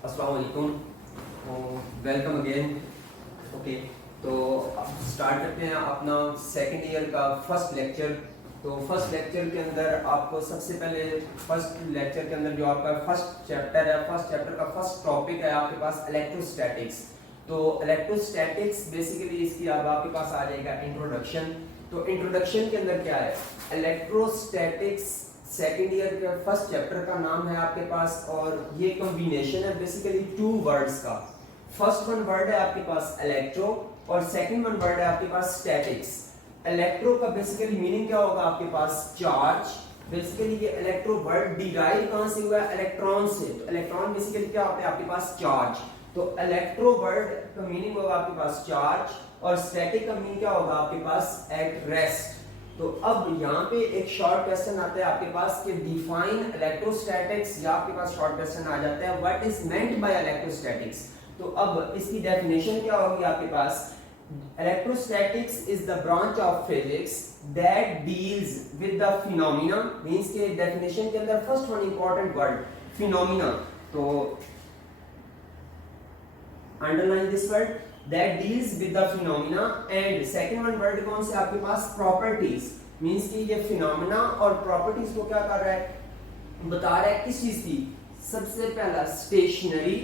अस्सलाम वालेकुम, welcome again. Okay, तो अब स्टार्ट करते हैं अपना सेकंड ईयर का फर्स्ट लेक्चर। तो फर्स्ट लेक्चर के अंदर आपको सबसे पहले फर्स्ट लेक्चर के अंदर जो आपका फर्स्ट चैप्टर है, फर्स्ट चैप्टर का फर्स्ट टॉपिक है आपके पास इलेक्ट्रोस्टैटिक्स। तो इलेक्ट्रोस्टैटिक्स बेसिकली इसकी अब आपके पास आ जाएगा इंट्रोडक्शन। तो इंट्रोडक्शन के अंदर क्या है, इलेक्ट्रोस्टैटिक्स सेकेंड ईयर के फर्स्ट चैप्टर का नाम है आपके पास, और ये कॉम्बिनेशन है बेसिकली टू वर्ड्स का। फर्स्ट वन वर्ड है आपके पास इलेक्ट्रो और सेकंड वन वर्ड है आपके पास स्टैटिक्स। इलेक्ट्रो का बेसिकली मीनिंग क्या होगा आपके पास, चार्ज। बेसिकली ये इलेक्ट्रो वर्ड डिराइव कहां से हुआ है, इलेक्ट्रॉन से। तो इलेक्ट्रॉन बेसिकली क्या होता है आपके पास, चार्ज। तो इलेक्ट्रो वर्ड का मीनिंग होगा आपके पास चार्ज, और स्टैटिक का मीनिंग क्या होगा आपके पास, एट रेस्ट। तो अब यहाँ पे एक शॉर्ट क्वेश्चन आता है आपके पास कि डिफाइन इलेक्ट्रोस्टैटिक्स, या आपके पास शॉर्ट क्वेश्चन आ जाता है what is meant by electrostatics. तो अब इसकी डेफिनेशन क्या होगी आपके पास, electrostatics is the branch of physics that deals with the phenomena. Means के डेफिनेशन के अंदर first one important word phenomena, तो underline this word that deals with the phenomena, and second one word कौन से आपके पास, properties। मींस कि ये phenomena और properties को क्या कर रहा है, बता रहा है किस चीज की। सबसे पहला स्टेशनरी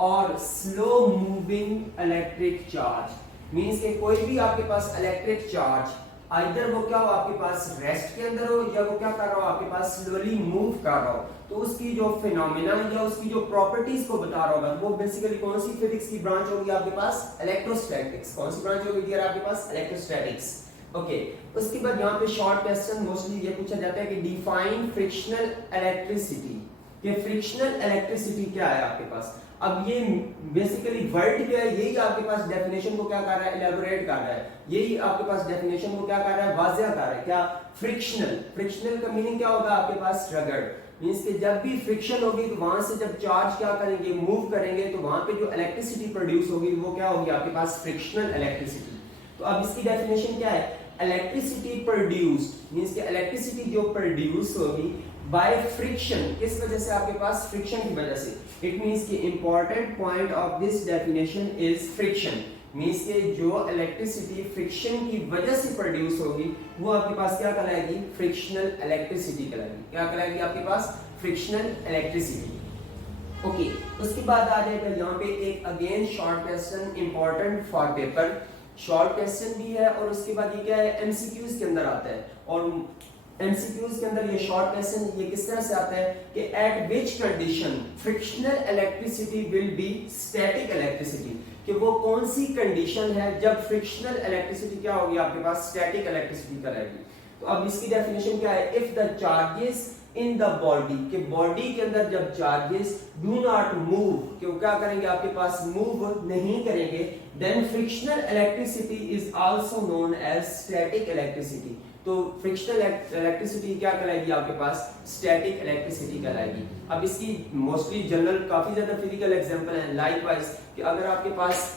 और slow moving electric charge. Means कि कोई भी आपके पास इलेक्ट्रिक चार्ज आइदर वो क्या हो आपके पास रेस्ट के अंदर हो, या वो क्या कर रहा हो आपके पास स्लोली मूव कर रहा हो, तो उसकी जो फिनोमेना या उसकी जो प्रॉपर्टीज को बता रहा होगा, वो बेसिकली कौन सी फिजिक्स की ब्रांच होगी आपके पास, इलेक्ट्रोस्टैटिक्स। कौन सी ब्रांच होगी आपके पास, इलेक्ट्रोस्टैटिक्स। ओके, उसके बाद यहाँ पे शॉर्ट क्वेश्चन मोस्टली ये पूछा जाता है कि डिफाइन फ्रिक्शनल इलेक्ट्रिसिटी। ये फ्रिक्शनल इलेक्ट्रिसिटी क्या है आपके पास। अब ये बेसिकली वर्ड क्या है, यही आपके पास डेफिनेशन को क्या कर रहा है, इलैबोरेट कर रहा है। यही आपके पास डेफिनेशन को क्या कर रहा है, वाज़ेह कर रहा है। क्या, फ्रिक्शनल। फ्रिक्शनल का मीनिंग क्या होगा आपके पास, रगड़। मींस कि जब भी फ्रिक्शन होगी तो वहां से जब चार्ज क्या करेंगे, मूव करेंगे, तो वहां पे जो इलेक्ट्रिसिटी प्रोड्यूस होगी वो क्या होगी आपके पास, फ्रिक्शनल इलेक्ट्रिसिटी। तो अब इसकी डेफिनेशन क्या है, इलेक्ट्रिसिटी प्रोड्यूस्ड। मींस कि इलेक्ट्रिसिटी जो प्रोड्यूस होगी बाय फ्रिक्शन, किस वजह से आपके पास, फ्रिक्शन की वजह से। इट मींस कि important point of this definition is friction. Means कि जो इलेक्ट्रिसिटी फ्रिक्शन की वजह से प्रोड्यूस होगी वो आपके पास क्या कहलाएगी, फ्रिक्शनल इलेक्ट्रिसिटी कहलाएगी। क्या कहलाएगी आपके पास, फ्रिक्शनल इलेक्ट्रिसिटी। ओके, उसके बाद आ जाएगा यहाँ पे एक again short question important for paper. Short question भी है और उसके बाद ये क्या है, एमसीक्यूज के अंदर आता है। और एमसीक्यूज के अंदर ये शॉर्ट क्वेश्चन ये किस तरह से आता है कि eight which condition frictional electricity will be static electricity, कि वो कौन सी कंडीशन है जब फ्रिक्शनल इलेक्ट्रिसिटी क्या होगी आपके पास, स्टैटिक इलेक्ट्रिसिटी कहलाएगी। तो अब इसकी डेफिनेशन क्या है, if the charges in the body, के बॉडी के अंदर जब चार्जेस डू नॉट मूव, कि वो क्या करेंगे आपके पास, मूव नहीं करेंगे, then frictional electricity is also known as static electricity. तो फ्रिक्शनल इलेक्ट्रिसिटी क्या कहलाएगी आपके पास, स्टैटिक इलेक्ट्रिसिटी कहलाएगी। अब इसकी मोस्टली जनरल काफी ज्यादा फिजिकल एग्जांपल है। लाइकवाइज कि अगर आपके पास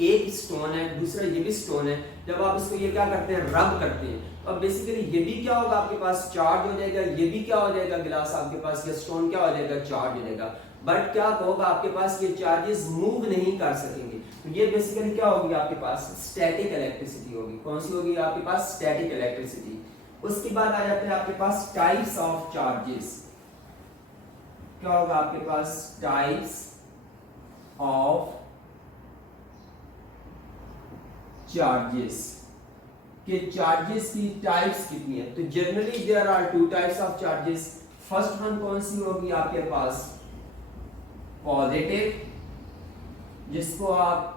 एक स्टोन है, दूसरा ये भी स्टोन है, जब आप इसको ये क्या करते हैं, रब करते हैं, तो अब बेसिकली ये भी क्या होगा आपके पास, चार्ज हो जाएगा, ये भी क्या हो जाएगा, गिलास आपके पास, ये स्टोन क्या हो जाएगा, चार्ज हो जाएगा। बट क्या होगा आपके पास, ये चार्जेस मूव नहीं कर सकेंगे। तो ये बेसिकली क्या होगी आपके पास, स्टैटिक इलेक्ट्रिसिटी होगी। कौन सी होगी आपके पास, स्टैटिक इलेक्ट्रिसिटी। उसके बाद आ जाते हैं आपके पास टाइप्स ऑफ चार्जेस। क्या होगा आपके पास, टाइप्स ऑफ चार्जेस, के चार्जेस की टाइप्स कितनी है। तो generally there are two types of charges. First one कौन सी होगी आपके पास, पॉजिटिव, जिसको आप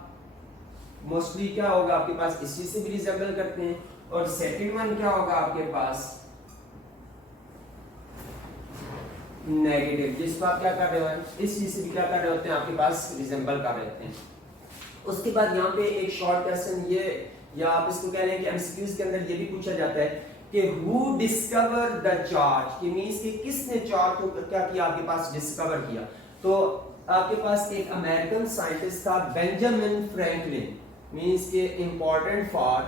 मोस्टली क्या होगा आपके पास, इसी से भी रिजेंबल करते हैं। और सेकंड वन क्या होगा आपके पास, नेगेटिव, जिसको आप क्या कर रहे हो, इस चीज से भी क्या कर रहे होते हैं, आपके पास रिजेंबल कर रहे होते हैं। उसके बाद यहाँ पे एक शॉर्ट क्वेश्चन ये, या आप इसको कह लें कि एमसीक्यूज के अंदर ये भी पूछा जाता है कि हु डिस्कवर द चार्ज, कि मींस कि किसने चार्ज को क्या किया आपके पास, डिस्कवर किया। तो आपके पास एक अमेरिकन साइंटिस्ट था बेंजामिन फ्रैंकलिन। मींस के इंपॉर्टेंट फॉर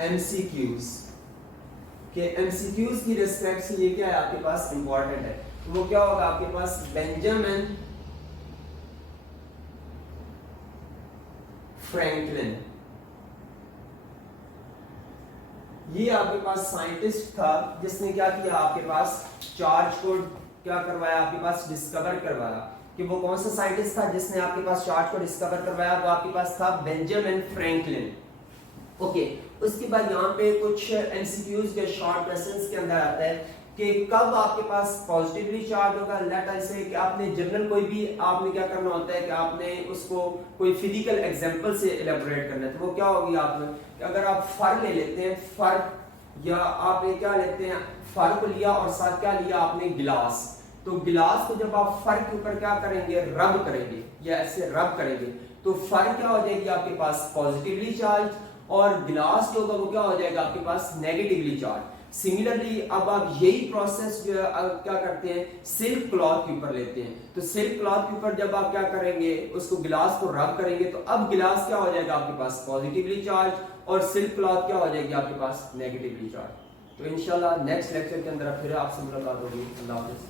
एमसीक्यूज, के एमसीक्यूज की रिस्पेक्ट से ये क्या है आपके पास इंपॉर्टेंट है। तो वो क्या होगा आपके पास बेंजामिन फ्रैंकलिन। ये आपके पास साइंटिस्ट था जिसने क्या किया, आपके पास चार्ज को क्या करवाया, आपके पास डिस्कवर करवाया। कि वो कौन सा साइंटिस्ट था जिसने आपके पास चार्ज को डिस्कवर करवाया, वो आपके पास था बेंजामिन फ्रैंकलिन। ओके, उसके बाद यहाँ पे कुछ एमसीक्यूज के शॉर्ट क्वेश्चंस के अंदर आता है कि कब आपके पास पॉजिटिवली चार्ज होगा। लेट अस से कि आपने जनरल कोई भी आपने क्या करना होता है कि आपने उसको कोई फिजिकल एग्जांपल से इलेबोरेट करना है, तो वो क्या होगी, आप अगर आप फर ले लेते हैं, फर या आप ये क्या लेते हैं, फर को लिया और साथ क्या लिया आपने, गिलास। तो गिलास को जब आप फर के ऊपर क्या करेंगे, रब करेंगे या ऐसे रब करेंगे, तो फर क्या हो जाएगी आपके पास पॉजिटिवली चार्ज, और गिलास जो होगा वो क्या हो जाएगा आपके पास नेगेटिवली चार्ज। सिमिलरली अब आप यही प्रोसेस जो है क्या करते हैं, सिल्क क्लॉथ के ऊपर लेते हैं। तो सिल्क क्लॉथ के ऊपर जब आप क्या करेंगे, उसको गिलास को रब करेंगे, तो अब गिलास क्या हो जाएगा आपके पास पॉजिटिवली चार्ज, और सिल्क क्लॉथ क्या हो जाएगी आपके पास नेगेटिवली चार्ज। तो इंशाल्लाह नेक्स्ट लेक्चर के अंदर फिर आपसे मुलाकात होगी। अल्लाह हाफिज़।